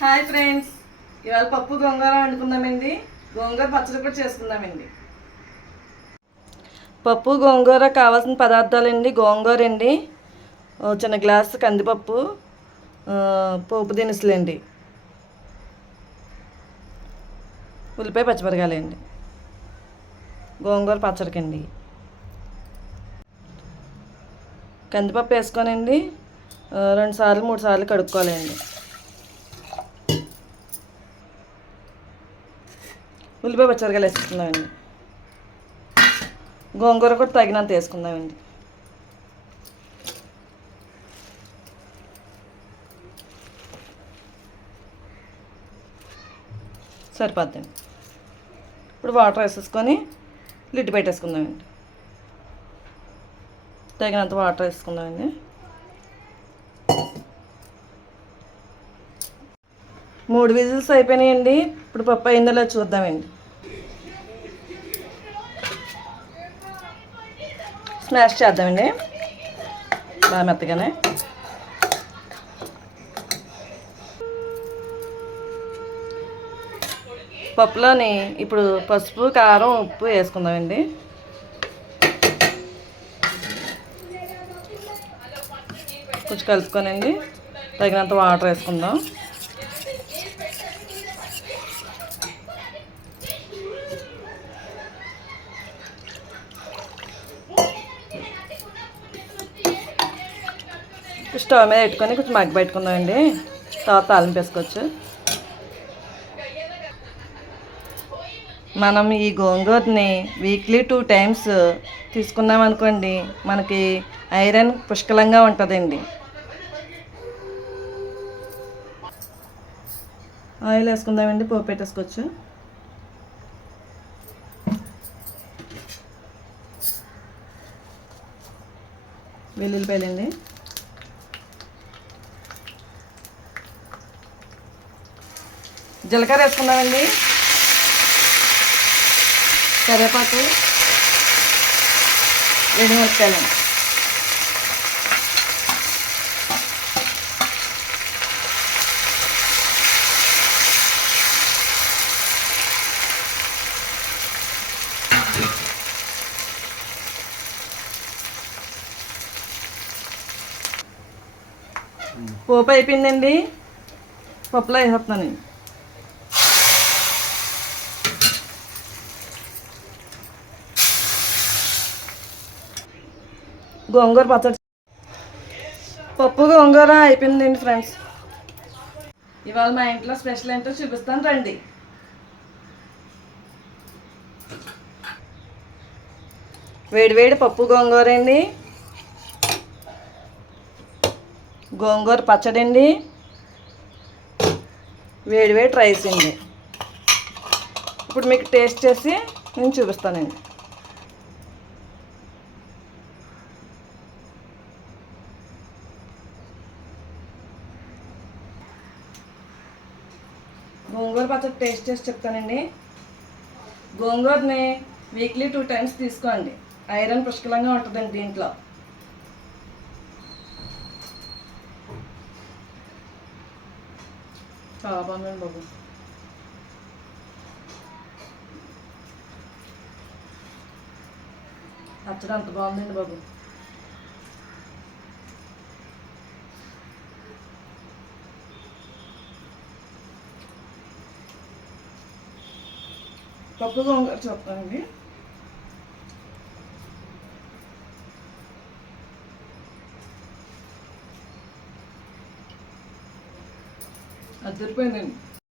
Hi friends, ఇవాళ పప్పు గోంగూర వండుకుందామండి. గోంగూర పచ్చడి కూడా చేసుకుందామండి. పప్పు గోంగూర కావాల్సిన పదార్థాలండి: గోంగూర అండి, చిన్న గ్లాసు కందిపప్పు, పోపు దినుసులండి, ఉల్లిపాయ పచ్చిమిరకాయలండి. గోంగూర పచ్చడికండి కందిపప్పు వేసుకోనండి 2 సార్లు 3 సార్లు కడుక్కోవాలండి. ఉల్లిపాయ పచ్చిమిరకాయలు వేసుకుందామండి. గోంగూర కూడా తగినంత వేసుకుందామండి. సరిపోద్దండి. ఇప్పుడు వాటర్ వేసేసుకొని లిడ్ పెట్టేసుకుందామండి. తగినంత వాటర్ వేసుకుందామండి. 3 విజిల్స్ అయిపోయినాయండి. ఇప్పుడు పప్పు అయిందో చూద్దామండి. స్మాష్ చేద్దామండి బాగా మెత్తగానే. పప్పులోని ఇప్పుడు పసుపు, కారం, ఉప్పు వేసుకుందామండి. కొంచెం కలుపుకోనండి. తగినంత వాటర్ వేసుకుందాం. స్టవ్ మీద పెట్టుకొని కొంచెం మగ్గ పెట్టుకుందామండి. తర్వాత తాలింపు వేసుకోవచ్చు. మనం ఈ గోంగూరని వీక్లీ 2 టైమ్స్ తీసుకున్నాం అనుకోండి, మనకి ఐరన్ పుష్కలంగా ఉంటుందండి. ఆయిల్ వేసుకుందామండి. పోపు పెట్టేసుకోవచ్చు. వెల్లుల్లిపాయలండి, జీలకర్ర వేసుకుందామండి, కరివేపాకు, ఎండుమిరపకాయలండి. పోపు అయిపోయిందండి. పప్పులో వేసేస్తున్నానండి. గోంగూర పచ్చడి, పప్పు గోంగూర అయిపోయిందండి ఫ్రెండ్స్. ఇవాళ మా ఇంట్లో స్పెషల్ ఏంటో చూపిస్తాను రండి. వేడివేడి పప్పు గోంగూర అండి, గోంగూర పచ్చడి అండి, వేడివేడి రైస్ అండి. ఇప్పుడు మీకు టేస్ట్ చేసి నేను చూపిస్తానండి. గోంగూర పచ్చడి టేస్ట్ చేసి చెప్తానండి. గోంగూరని వీక్లీ 2 టైమ్స్ తీసుకోండి. ఐరన్ పుష్కలంగా ఉంటుందండి దీంట్లో. చాలా బాగుందండి బాబు. పచ్చడి అంత బాగుందండి బాబు. పప్పు గోంగూర చెప్తానండి. అది సరిపోయిందండి.